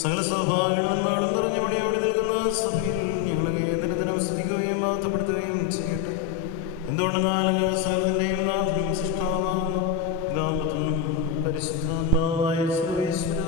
സകല സൗഭാഗ്യങ്ങളും നിറഞ്ഞവിടെ അവിടെ നിൽക്കുന്ന സഭയിൽ ഞങ്ങളെ നിരന്തരം സ്തുതിക്കുകയും മാറ്റപ്പെടുത്തുകയും ചെയ്യട്ടെ. എന്തുകൊണ്ടെന്നാൽ സകലത്തിന്റെയും നാഥനും സൃഷ്ടാവാകുന്നു പിതാവും പരിശുദ്ധാത്മാവുമായ സർവ്വേശ്വര